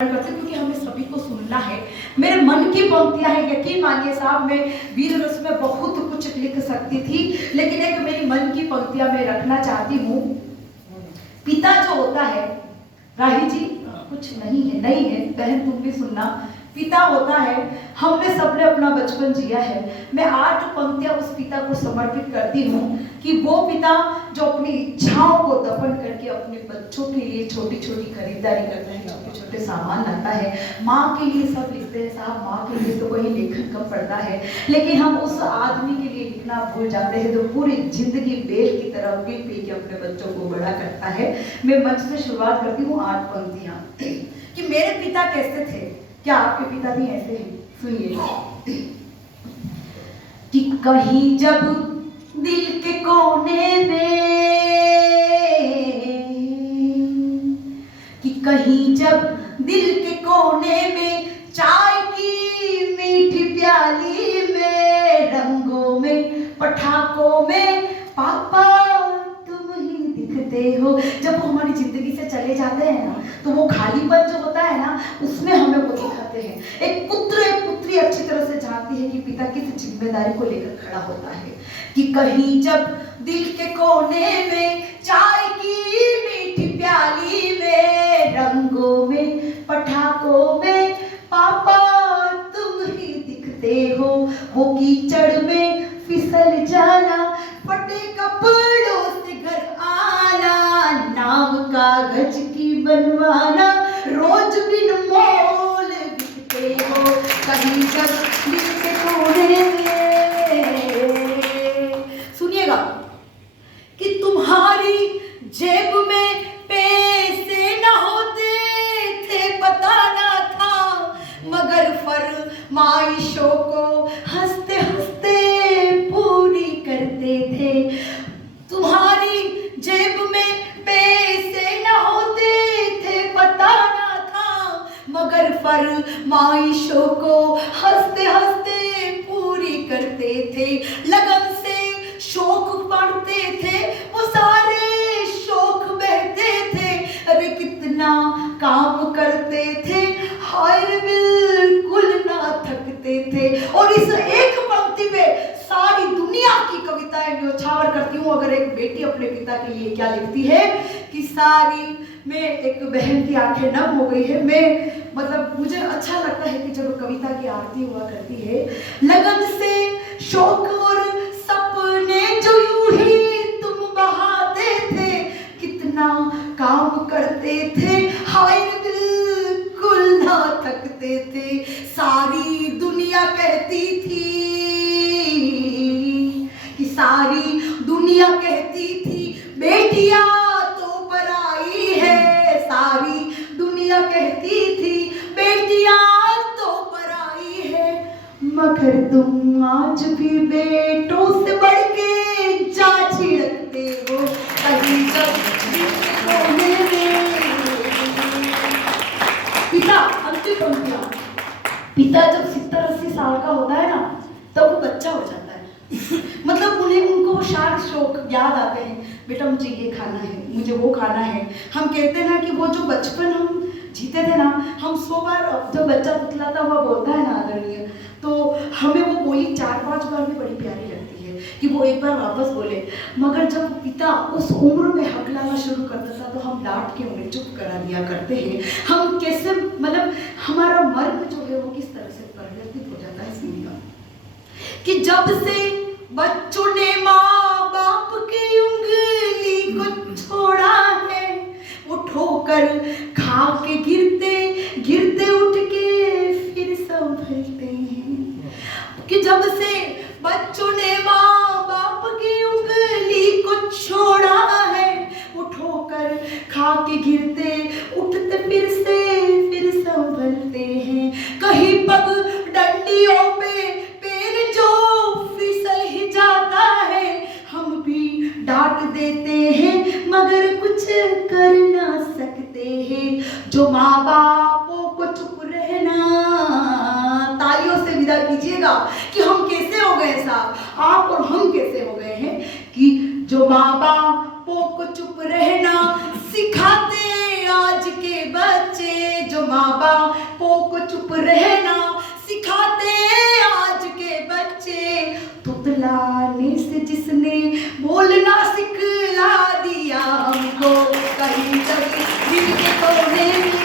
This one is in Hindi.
करते क्योंकि हमें सभी को सुनना है। मेरे मन की पंक्तियां हैं, यकीन मानिए साहब, मैं वीर रस में बहुत कुछ लिख सकती थी, लेकिन एक मेरी मन की पंक्तियां मैं रखना चाहती हूँ। पिता जो होता है, राही जी कुछ नहीं है बहन, तुम भी सुनना। पिता होता है, हमने सबने अपना बचपन जिया है। मैं 8 पंक्तियां उस पिता को समर्पित करती हूँ कि वो पिता जो अपनी इच्छाओं को दफन करके अपने बच्चों के लिए छोटी छोटी खरीदारी करता है, छोटे छोटे सामान लाता है। माँ के लिए सब लिखते हैं साहब, माँ के लिए तो वही लेखन कम पड़ता है, लेकिन हम उस आदमी के लिए लिखना भूल जाते हैं जो पूरी जिंदगी बेल की तरह पी पी के अपने बच्चों को बड़ा करता है। मैं मंच से शुरुआत करती हूँ 8 पंक्तियां कि मेरे पिता कैसे थे। क्या आपके पिता भी ऐसे हैं? सुनिए कि कहीं जब दिल के कोने में, कि कहीं जब दिल के कोने में चाय की मीठी प्याली में, रंगों में पटाखों में पापा तुम ही दिखते हो। जब वो हमारी जिंदगी से चले जाते हैं ना, तो वो खालीपन जो होता है ना, उसमें हमें वो दिखाते हैं। एक पुत्र एक पुत्री अच्छी तरह से जानती है कि पिता किस जिम्मेदारी को लेकर खड़ा होता है। कि कहीं जब दिल के कोने में चाय की मीठी प्याली में, रंगों में पटाखों में पापा तुम ही दिखते हो। वो कीचड़ में फिसल जाना, फटे कपड़ों से घर आना, नाम कागज की बनवाना, रोज बिन मोल बिकते हो। कहीं जब दिल के कोने में, सुनिएगा, कि तुम्हारी जेब में पैसे न होते थे पता ना था, मगर फरमाइशों को हंसते हंसते पूरी करते थे। तुम्हारी जेब में पैसे न होते थे पता ना था, मगर फरमाइशों को हंसते हंसते पूरी करते थे। लगन से शौक पढ़ते थे, वो सारे शौक बहते थे। अरे कितना काम करते थे, हाय बिल्कुल ना थकते थे। और इस एक पंक्ति पे सारी दुनिया की कविताएं न्योछावर करती हूँ। अगर एक बेटी अपने पिता के लिए क्या लिखती है कि सारी में एक बहन की आंखें नम हो गई है। मैं मतलब मुझे अच्छा लगता है कि जब कविता की आरती हुआ करती है, लगन से शौक और सपने जो यूं ही तुम बहाते थे, कितना काम करते थे, हाय बिल्कुल ना थकते थे। सारी दुनिया कहती थी, कि सारी दुनिया कहती थी बेटियां तो पराई है। सारी दुनिया कहती थी बेटियां तो पराई है, मगर तुम आज भी बेटों से बढ़ के जा छिड़कते हो। कहीं जब पिता, अंतिम पंक्तियां, पिता जब 70-80 साल का होता है ना, तब वो बच्चा हो जाता है। मतलब उनको वो सारे शौक याद आते हैं। बेटा मुझे ये खाना है, मुझे वो खाना है। हम कहते हैं ना कि वो जो बचपन हम जीते थे ना, हम 100 बार, जब बच्चा पुतलाता हुआ बोलता है ना आदरणीय, तो हमें वो बोली 4-5 बार भी बड़ी प्यारी लगती है कि वो एक बार वापस बोले। मगर जब पिता उस उम्र में हकलाना शुरू करता था, तो हम डांट के उन्हें चुप करा दिया करते हैं। हम कैसे, मतलब हमारा मर्म जो है वो किस तरह से परिवर्तित हो जाता है। सुनिएगा कि जब से बच्चों ने माँ बाप की उंगली को छोड़ा है, उठोकर खा के गिरते गिरते उठ के फिर संभलते हैं। कि जब से बच्चों ने माँ बाप की उंगली को छोड़ा है, उठोकर खा के गिरते उठते फिर से फिर संभलते हैं। कहीं पग डंडियों पे पैर जो फिसल ही जाता है, हम भी डांट देते हैं मगर कुछ कर ना सकते हैं। जो माँ बापों को चुप रहना, तालियों से विदा कीजिएगा कि हम कैसे हो गए साहब, आप और हम कैसे हो गए हैं। कि जो माँ बापों को चुप रहना सिखाते आज के बच्चे, जो माँ बाप को चुप रहना सिखाते आज के बच्चे। तुतलाने से जिसने बोलना सिखला दिया हमको, कहीं कहीं दिल के कोने में